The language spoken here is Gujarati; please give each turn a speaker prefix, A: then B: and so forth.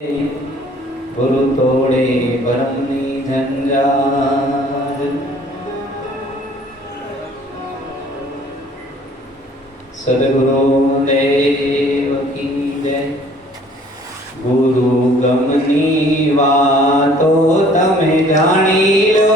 A: ગુરુ તોડે પરમની ઝંઝાર સદગુરુ દેવ કી જય ગુરુ ગમની વાતો તમે જાણી લો